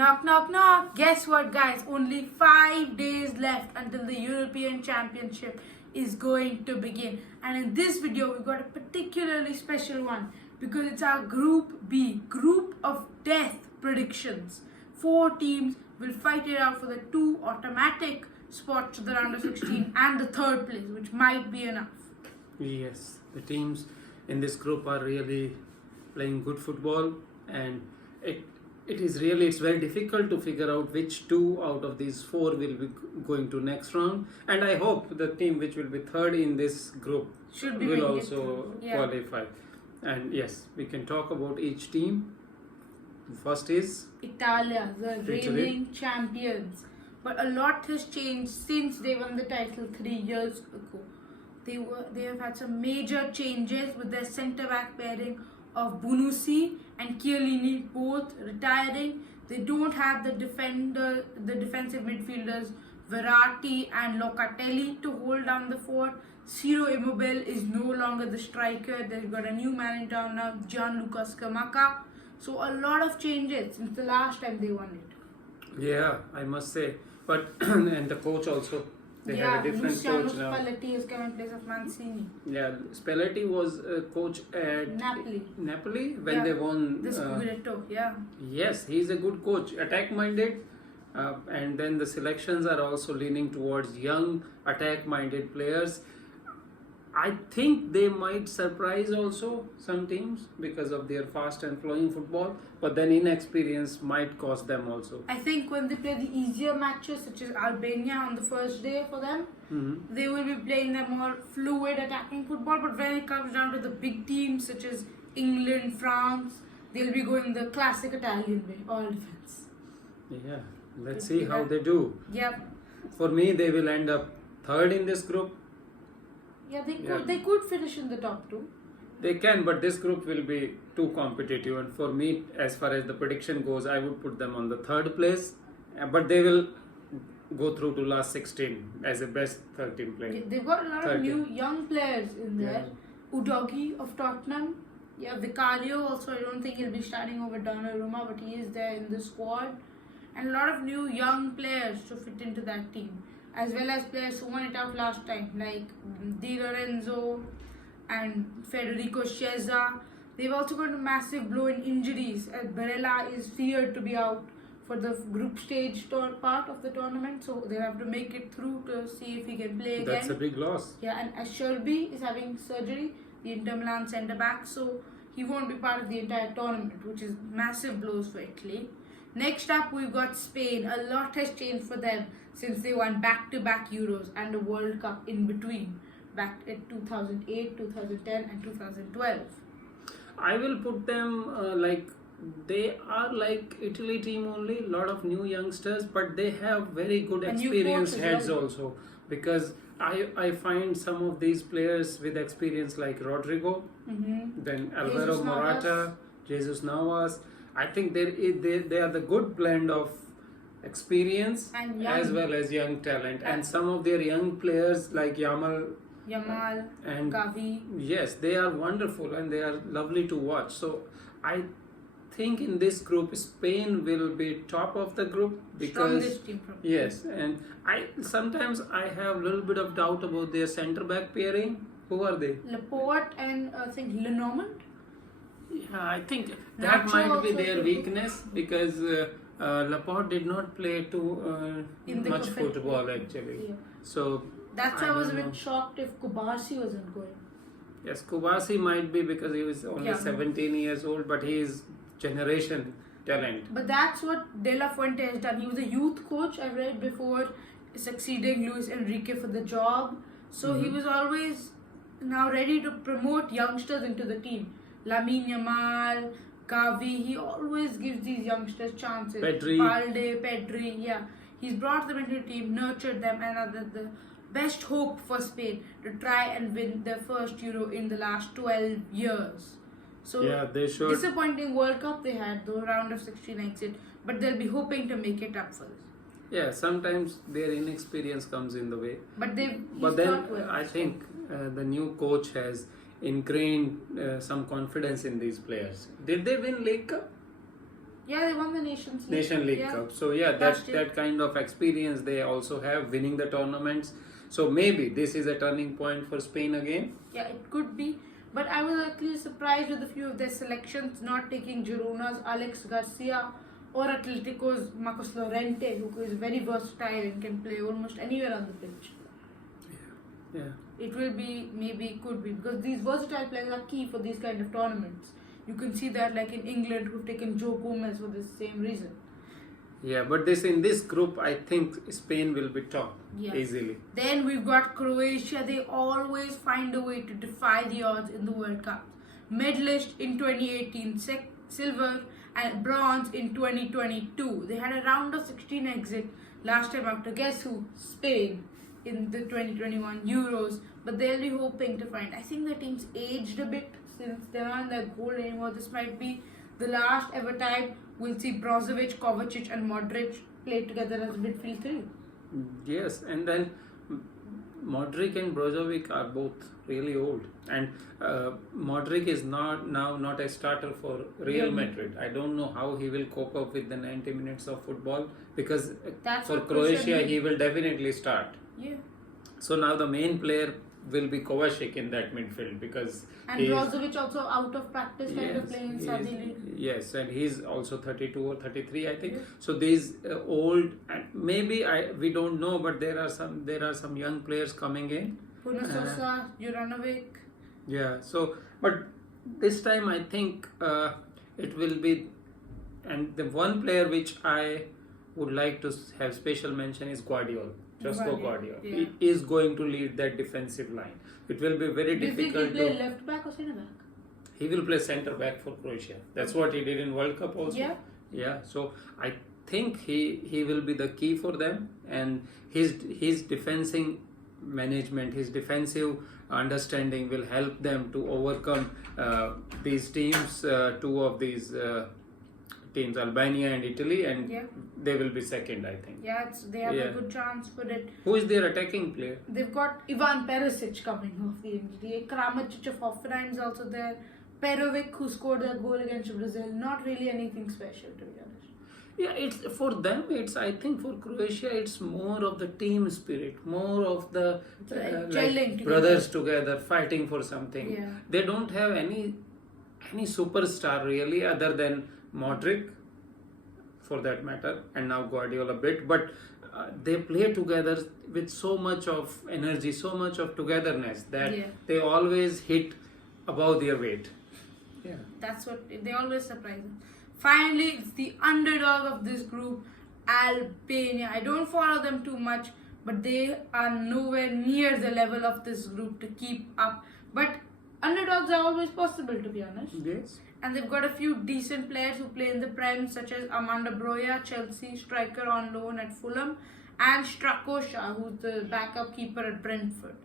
Knock, knock, knock. Guess what, guys? Only 5 days left until the European Championship is going to begin. And in this video, we've got a particularly special one because it's our Group B, Group of Death predictions. 4 teams will fight it out for the 2 automatic spots to the round of 16 and the 3rd place, which might be enough. Yes, the teams in this group are really playing good football, and it's very difficult to figure out which 2 out of these 4 will be going to next round. And I hope the team which will be 3rd in this group will also qualify. And yes, we can talk about each team. First is Italia, the reigning champions. But a lot has changed since they won the title 3 years ago. They have had some major changes with their centre-back pairing of Bonucci and Chiellini both retiring. They don't have the defensive midfielders Verratti and Locatelli to hold down the fort. Ciro Immobile is no longer the striker. They've got a new man in town now, Gianluca Scamacca. So a lot of changes since the last time they won it. Yeah, I must say. But and the coach also. They have a different Luciano coach now. Spalletti is coming in place of Mancini. Yeah, Spalletti was a coach at Napoli when they won the Scudetto. Yes, he's a good coach, attack-minded, and then the selections are also leaning towards young, attack-minded players. I think they might surprise also some teams because of their fast and flowing football, but then inexperience might cost them also. I think when they play the easier matches, such as Albania on the first day for them, they will be playing the more fluid attacking football. But when it comes down to the big teams such as England, France, they'll be going the classic Italian way, all defense. Yeah, let's see how they do. Yep. For me, they will end up 3rd in this group. Yeah, they could finish in the top 2. They can, but this group will be too competitive. And for me, as far as the prediction goes, I would put them on the 3rd place. But they will go through to last 16 as a best 13 player. They've got a lot of new young players in there. Udogi of Tottenham. Yeah, Vicario also. I don't think he'll be starting over Donnarumma, but he is there in the squad. And a lot of new young players to fit into that team, as well as players who won it out last time, like Di Lorenzo and Federico Chiesa. They've also got a massive blow in injuries, as Barella is feared to be out for the group stage part of the tournament, so they have to make it through to see if he can play again. That's a big loss. Yeah, and Acerbi is having surgery, the Inter Milan centre-back, so he won't be part of the entire tournament, which is massive blows for Italy. Next up, we've got Spain. A lot has changed for them since they won back-to-back Euros and a World Cup in between, back in 2008, 2010 and 2012. I will put them they are like Italy team only, a lot of new youngsters, but they have very good experienced heads also, because I find some of these players with experience like Rodrigo, then Alvaro Morata, Jesus Navas. I think they are the good blend of experience as well as young talent, and some of their young players like Yamal and Gavi. Yes, they are wonderful and they are lovely to watch. So I think in this group Spain will be top of the group because strongest team from yes, and I sometimes have a little bit of doubt about their centre back pairing. Who are they? Laporte and I think Lenormand. Yeah, I think that might be their weakness because Laporte did not play too much football actually. Yeah. So that's why I was a bit shocked if Kubasi wasn't going. Yes, Kubasi might be because he was only 17 years old, but he is generation talent. But that's what De La Fuente has done. He was a youth coach, I read, before succeeding Luis Enrique for the job. So he was always now ready to promote youngsters into the team. Lamine Yamal, Gavi, he always gives these youngsters chances. Pedri, yeah. He's brought them into the team, nurtured them, and are the best hope for Spain to try and win their first Euro in the last 12 years. So, yeah, they should. Disappointing World Cup they had, though, round of 16 exit, but they'll be hoping to make it up for this. Yeah, sometimes their inexperience comes in the way. But then I think the new coach has ingrained some confidence in these players. Did they win League Cup? Yeah, they won the Nations League. Nation League Yeah. Cup. So yeah, Last year. that kind of experience they also have, winning the tournaments. So maybe this is a turning point for Spain again. Yeah, it could be. But I was actually surprised with a few of their selections not taking Girona's Alex Garcia or Atletico's Marcos Llorente, who is very versatile and can play almost anywhere on the pitch. Yeah. It will be, maybe, could be, because these versatile players are key for these kind of tournaments. You can see that like in England, who've taken Joe Gomez for the same reason. Yeah, but in this group, I think Spain will be top easily. Then we've got Croatia. They always find a way to defy the odds in the World Cup. Medalist in 2018, silver and bronze in 2022. They had a round of 16 exit last time after, guess who? Spain in the 2021 Euros. But they'll be hoping to find, I think the team's aged a bit since they're not in that goal anymore. This might be the last ever time we'll see Brozovic, Kovacic and Modric play together as midfield three. Yes, and then Modric and Brozovic are both really old, and Modric is not a starter for Real Madrid. I don't know how he will cope up with the 90 minutes of football, because for Croatia he will definitely start. Yeah. So now the main player will be Kovacic in that midfield, because Brozovic also out of practice kind of playing in Saudi League. Yes, and he's also 32 or 33, I think. Yeah. So these old, and maybe we don't know, but there are some young players coming in. Puna Sosa, Juranovic. Yeah. So, but this time I think it will be, and the one player which I would like to have special mention is Guardiola. Josko Guardiola. Yeah. He is going to lead that defensive line. It will be very difficult. Do you think he'll play left back or centre back? He will play centre back for Croatia. That's what he did in World Cup also. Yeah. Yeah. So I think he will be the key for them, and his defensive management, his defensive understanding will help them to overcome these teams. Two of these teams, Albania and Italy, and they will be second, I think. Yeah, they have a good chance for it. Who is their attacking player? They've got Ivan Perisic coming off the injury. Kramaric of Hoffenheim is also there. Perovic, who scored a goal against Brazil. Not really anything special, to be honest. Yeah, it's for them. I think for Croatia, it's more of the team spirit, more of the like brothers together fighting for something. Yeah. They don't have any superstar really, other than Modric, for that matter, and now Guardiola a bit, but they play together with so much of energy, so much of togetherness that they always hit above their weight. Yeah, that's what they always surprise them. Finally, it's the underdog of this group, Albania. I don't follow them too much, but they are nowhere near the level of this group to keep up. But underdogs are always possible, to be honest. Yes. And they've got a few decent players who play in the Prem, such as Amanda Broya, Chelsea striker on loan at Fulham, and Strakosha, who's the backup keeper at Brentford.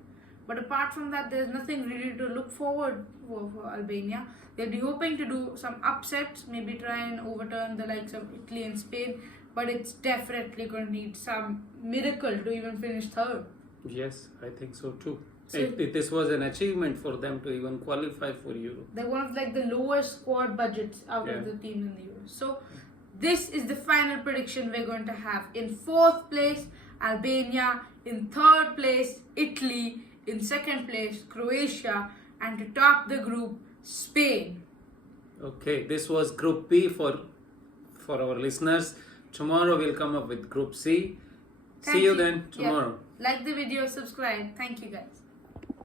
But apart from that, there's nothing really to look forward for Albania. They'll be hoping to do some upsets, maybe try and overturn the likes of Italy and Spain, but it's definitely going to need some miracle to even finish third. Yes, I think so too. So this was an achievement for them to even qualify for Euro. They're one of like the lowest squad budgets out of the team in the Euro. So this is the final prediction we're going to have. In fourth place, Albania. In third place, Italy. In second place, Croatia. And to top the group, Spain. Okay, this was Group B for our listeners. Tomorrow we'll come up with Group C. See you then tomorrow. Yeah. Like the video, subscribe. Thank you guys.